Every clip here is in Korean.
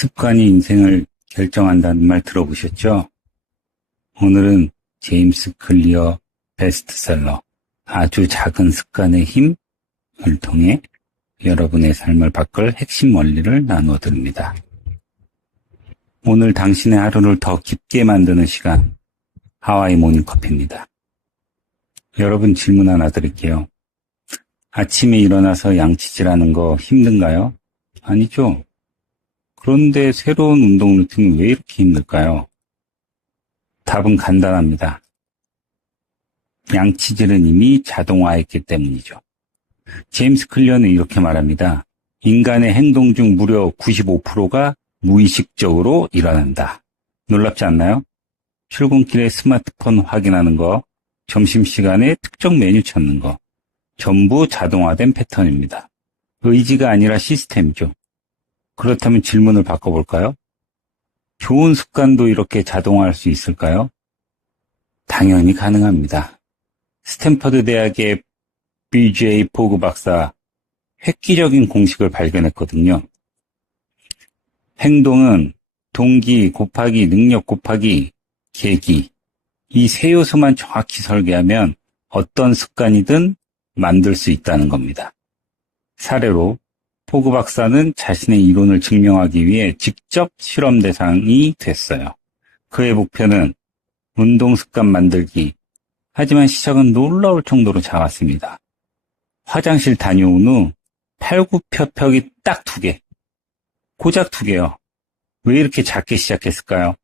습관이 인생을 결정한다는 말 들어보셨죠? 오늘은 제임스 클리어 베스트셀러 아주 작은 습관의 힘을 통해 여러분의 삶을 바꿀 핵심 원리를 나누어 드립니다. 오늘 당신의 하루를 더 깊게 만드는 시간, 하와이 모닝커피입니다. 여러분 질문 하나 드릴게요. 아침에 일어나서 양치질하는 거 힘든가요? 아니죠. 그런데 새로운 운동 루틴은 왜 이렇게 힘들까요? 답은 간단합니다. 양치질은 이미 자동화했기 때문이죠. 제임스 클리어는 이렇게 말합니다. 인간의 행동 중 무려 95%가 무의식적으로 일어난다. 놀랍지 않나요? 출근길에 스마트폰 확인하는 거, 점심시간에 특정 메뉴 찾는 거, 전부 자동화된 패턴입니다. 의지가 아니라 시스템이죠. 그렇다면 질문을 바꿔볼까요? 좋은 습관도 이렇게 자동화할 수 있을까요? 당연히 가능합니다. 스탠퍼드 대학의 BJ 포그 박사 획기적인 공식을 발견했거든요. 행동은 동기 곱하기 능력 곱하기 계기, 이 세 요소만 정확히 설계하면 어떤 습관이든 만들 수 있다는 겁니다. 사례로 포그 박사는 자신의 이론을 증명하기 위해 직접 실험 대상이 됐어요. 그의 목표는 운동 습관 만들기. 하지만 시작은 놀라울 정도로 작았습니다. 화장실 다녀온 후 팔굽혀펴기 딱 2개. 고작 2개요. 왜 이렇게 작게 시작했을까요?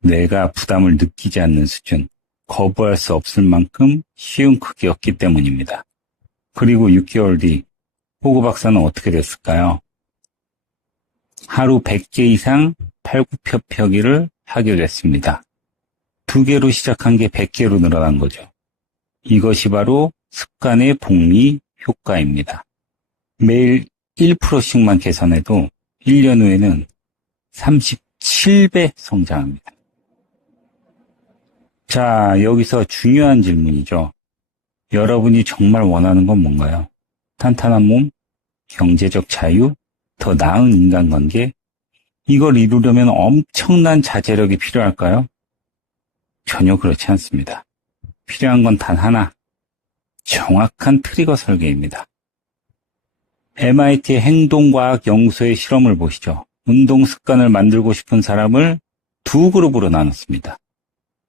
내가 부담을 느끼지 않는 수준, 거부할 수 없을 만큼 쉬운 크기였기 때문입니다. 그리고 6개월 뒤 포그 박사는 어떻게 됐을까요? 하루 100개 이상 팔굽혀펴기를 하게 됐습니다. 2개로 시작한 게 100개로 늘어난 거죠. 이것이 바로 습관의 복리 효과입니다. 매일 1%씩만 개선해도 1년 후에는 37배 성장합니다. 자, 여기서 중요한 질문이죠. 여러분이 정말 원하는 건 뭔가요? 탄탄한 몸, 경제적 자유, 더 나은 인간관계? 이걸 이루려면 엄청난 자제력이 필요할까요? 전혀 그렇지 않습니다. 필요한 건 단 하나, 정확한 트리거 설계입니다. MIT 행동과학 연구소의 실험을 보시죠. 운동 습관을 만들고 싶은 사람을 2그룹으로 나눴습니다.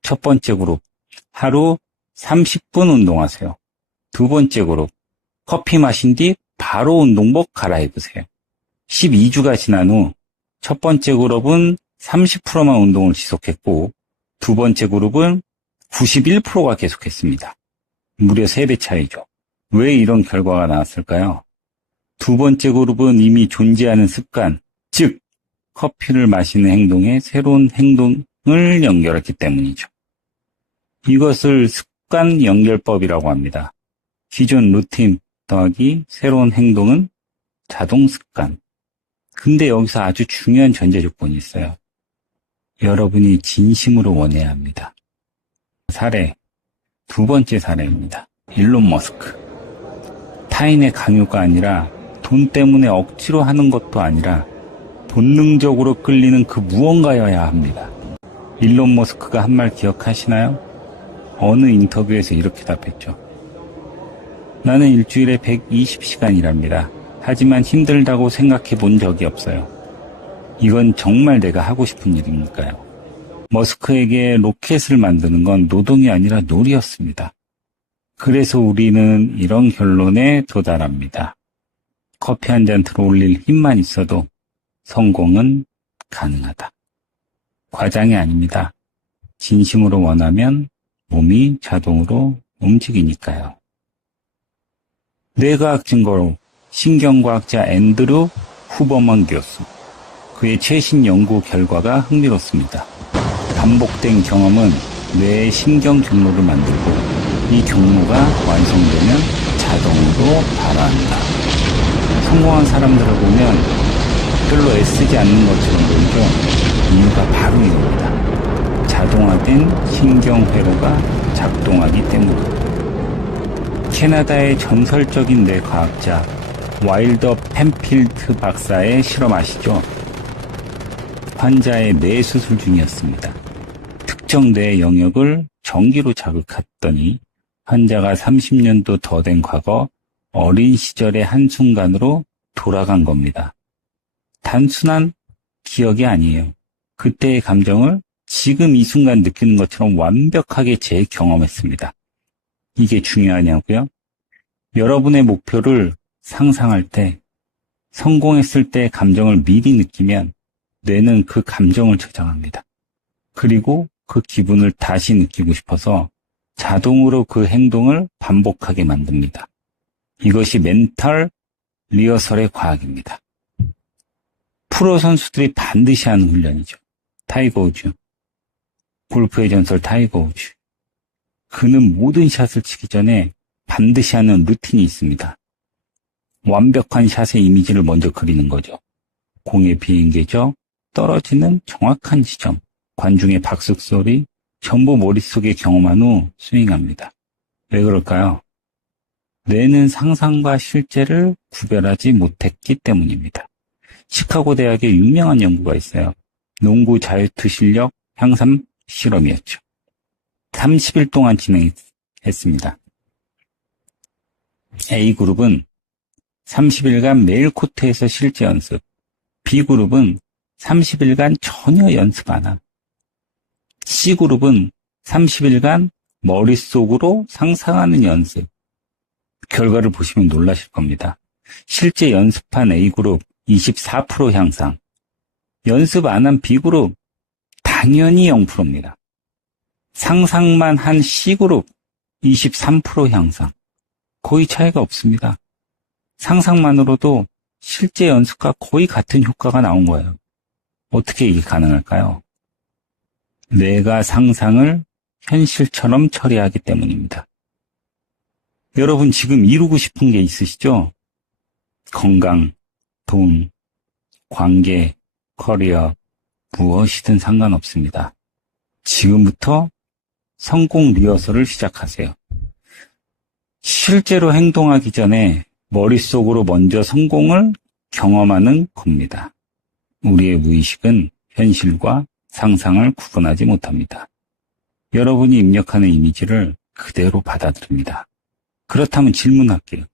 첫 번째 그룹, 하루 30분 운동하세요. 두 번째 그룹, 커피 마신 뒤 바로 운동복 갈아입으세요. 12주가 지난 후 첫 번째 그룹은 30%만 운동을 지속했고 두 번째 그룹은 91%가 계속했습니다. 무려 3배 차이죠. 왜 이런 결과가 나왔을까요? 두 번째 그룹은 이미 존재하는 습관, 즉 커피를 마시는 행동에 새로운 행동을 연결했기 때문이죠. 이것을 습관 연결법이라고 합니다. 기존 루틴 더하기 새로운 행동은 자동 습관. 근데 여기서 아주 중요한 전제 조건이 있어요. 여러분이 진심으로 원해야 합니다. 사례, 두 번째 사례입니다. 일론 머스크. 타인의 강요가 아니라 돈 때문에 억지로 하는 것도 아니라 본능적으로 끌리는 그 무언가여야 합니다. 일론 머스크가 한 말 기억하시나요? 어느 인터뷰에서 이렇게 답했죠. 나는 일주일에 120시간 일합니다. 하지만 힘들다고 생각해 본 적이 없어요. 이건 정말 내가 하고 싶은 일입니까요? 머스크에게 로켓을 만드는 건 노동이 아니라 놀이였습니다. 그래서 우리는 이런 결론에 도달합니다. 커피 한 잔 들어올릴 힘만 있어도 성공은 가능하다. 과장이 아닙니다. 진심으로 원하면 몸이 자동으로 움직이니까요. 뇌과학 증거로 신경과학자 앤드루 후버먼 교수, 그의 최신 연구 결과가 흥미롭습니다. 반복된 경험은 뇌의 신경 경로를 만들고 이 경로가 완성되면 자동으로 발화한다. 성공한 사람들을 보면 별로 애쓰지 않는 것처럼 보이죠? 이유가 바로 이겁니다. 자동화된 신경회로가 작동하기 때문입니다. 캐나다의 전설적인 뇌과학자 와일더 펜필드 박사의 실험 아시죠? 환자의 뇌 수술 중이었습니다. 특정 뇌 영역을 전기로 자극했더니 환자가 30년도 더 된 과거 어린 시절의 한순간으로 돌아간 겁니다. 단순한 기억이 아니에요. 그때의 감정을 지금 이 순간 느끼는 것처럼 완벽하게 재경험했습니다. 이게 중요하냐고요? 여러분의 목표를 상상할 때, 성공했을 때의 감정을 미리 느끼면 뇌는 그 감정을 저장합니다. 그리고 그 기분을 다시 느끼고 싶어서 자동으로 그 행동을 반복하게 만듭니다. 이것이 멘탈 리허설의 과학입니다. 프로 선수들이 반드시 하는 훈련이죠. 타이거 우즈. 골프의 전설 타이거 우즈. 그는 모든 샷을 치기 전에 반드시 하는 루틴이 있습니다. 완벽한 샷의 이미지를 먼저 그리는 거죠. 공의 비행계적, 떨어지는 정확한 지점, 관중의 박수 소리, 전부 머릿속에 경험한 후 스윙합니다. 왜 그럴까요? 뇌는 상상과 실제를 구별하지 못했기 때문입니다. 시카고 대학의 유명한 연구가 있어요. 농구 자유투 실력 향상 실험이었죠. 30일 동안 진행했습니다. A그룹은 30일간 매일 코트에서 실제 연습, B그룹은 30일간 전혀 연습 안 함. C그룹은 30일간 머릿속으로 상상하는 연습. 결과를 보시면 놀라실 겁니다. 실제 연습한 A그룹 24% 향상, 연습 안 한 B그룹 당연히 0%입니다. 상상만 한 C그룹 23% 향상, 거의 차이가 없습니다. 상상만으로도 실제 연습과 거의 같은 효과가 나온 거예요. 어떻게 이게 가능할까요? 뇌가 상상을 현실처럼 처리하기 때문입니다. 여러분 지금 이루고 싶은 게 있으시죠? 건강, 돈, 관계, 커리어, 무엇이든 상관없습니다. 지금부터 성공 리허설을 시작하세요. 실제로 행동하기 전에 머릿속으로 먼저 성공을 경험하는 겁니다. 우리의 무의식은 현실과 상상을 구분하지 못합니다. 여러분이 입력하는 이미지를 그대로 받아들입니다. 그렇다면 질문할게요.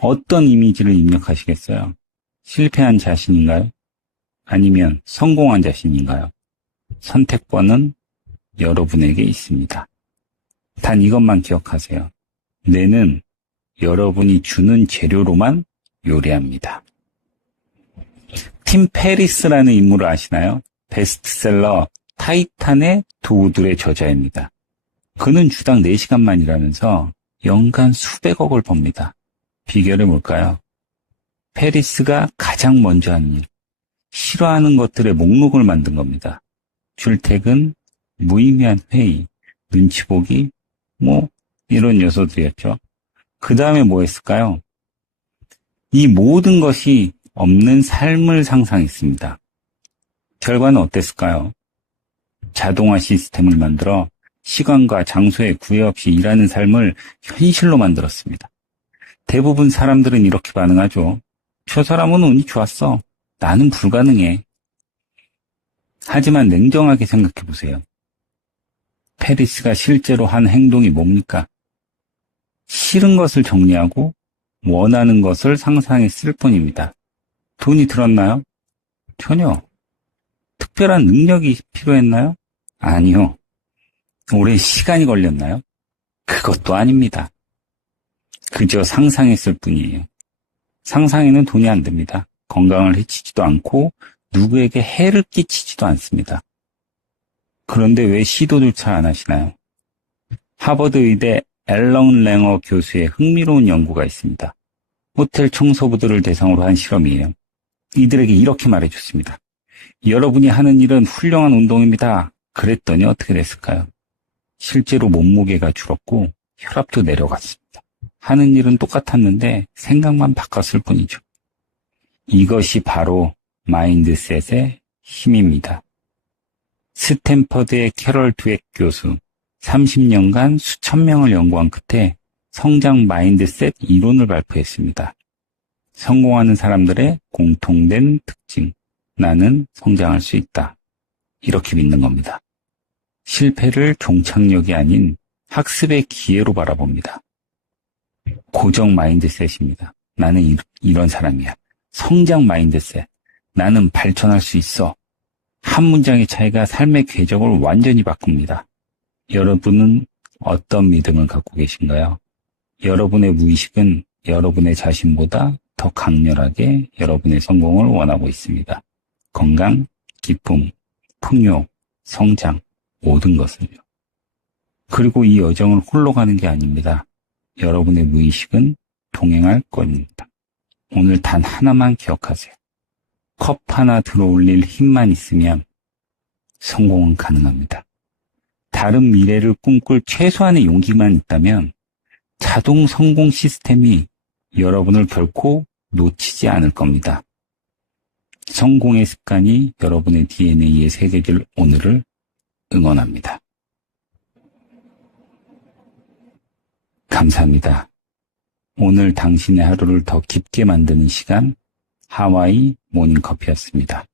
어떤 이미지를 입력하시겠어요? 실패한 자신인가요? 아니면 성공한 자신인가요? 선택권은 여러분에게 있습니다. 단 이것만 기억하세요. 뇌는 여러분이 주는 재료로만 요리합니다. 팀 페리스라는 인물을 아시나요? 베스트셀러 타이탄의 도우들의 저자입니다. 그는 주당 4시간만 일하면서 연간 수백억을 법니다. 비결이 뭘까요? 페리스가 가장 먼저 하는 일, 싫어하는 것들의 목록을 만든 겁니다. 출퇴근, 무의미한 회의, 눈치 보기, 이런 요소들이었죠. 그 다음에 뭐 했을까요? 이 모든 것이 없는 삶을 상상했습니다. 결과는 어땠을까요? 자동화 시스템을 만들어 시간과 장소에 구애 없이 일하는 삶을 현실로 만들었습니다. 대부분 사람들은 이렇게 반응하죠. 저 사람은 운이 좋았어. 나는 불가능해. 하지만 냉정하게 생각해 보세요. 페리스가 실제로 한 행동이 뭡니까? 싫은 것을 정리하고 원하는 것을 상상했을 뿐입니다. 돈이 들었나요? 전혀. 특별한 능력이 필요했나요? 아니요. 오랜 시간이 걸렸나요? 그것도 아닙니다. 그저 상상했을 뿐이에요. 상상에는 돈이 안 듭니다. 건강을 해치지도 않고 누구에게 해를 끼치지도 않습니다. 그런데 왜 시도조차 안 하시나요? 하버드 의대 앨런 랭어 교수의 흥미로운 연구가 있습니다. 호텔 청소부들을 대상으로 한 실험이에요. 이들에게 이렇게 말해줬습니다. 여러분이 하는 일은 훌륭한 운동입니다. 그랬더니 어떻게 됐을까요? 실제로 몸무게가 줄었고 혈압도 내려갔습니다. 하는 일은 똑같았는데 생각만 바꿨을 뿐이죠. 이것이 바로 마인드셋의 힘입니다. 스탠퍼드의 캐럴 드웩 교수, 30년간 수천 명을 연구한 끝에 성장 마인드셋 이론을 발표했습니다. 성공하는 사람들의 공통된 특징, 나는 성장할 수 있다. 이렇게 믿는 겁니다. 실패를 종착역이 아닌 학습의 기회로 바라봅니다. 고정 마인드셋입니다. 나는 이런 사람이야. 성장 마인드셋. 나는 발전할 수 있어. 한 문장의 차이가 삶의 궤적을 완전히 바꿉니다. 여러분은 어떤 믿음을 갖고 계신가요? 여러분의 무의식은 여러분의 자신보다 더 강렬하게 여러분의 성공을 원하고 있습니다. 건강, 기쁨, 풍요, 성장, 모든 것을요. 그리고 이 여정을 홀로 가는 게 아닙니다. 여러분의 무의식은 동행할 겁니다. 오늘 단 하나만 기억하세요. 컵 하나 들어올릴 힘만 있으면 성공은 가능합니다. 다른 미래를 꿈꿀 최소한의 용기만 있다면 자동 성공 시스템이 여러분을 결코 놓치지 않을 겁니다. 성공의 습관이 여러분의 DNA에 새겨질 오늘을 응원합니다. 감사합니다. 오늘 당신의 하루를 더 깊게 만드는 시간 하와이 모닝커피였습니다.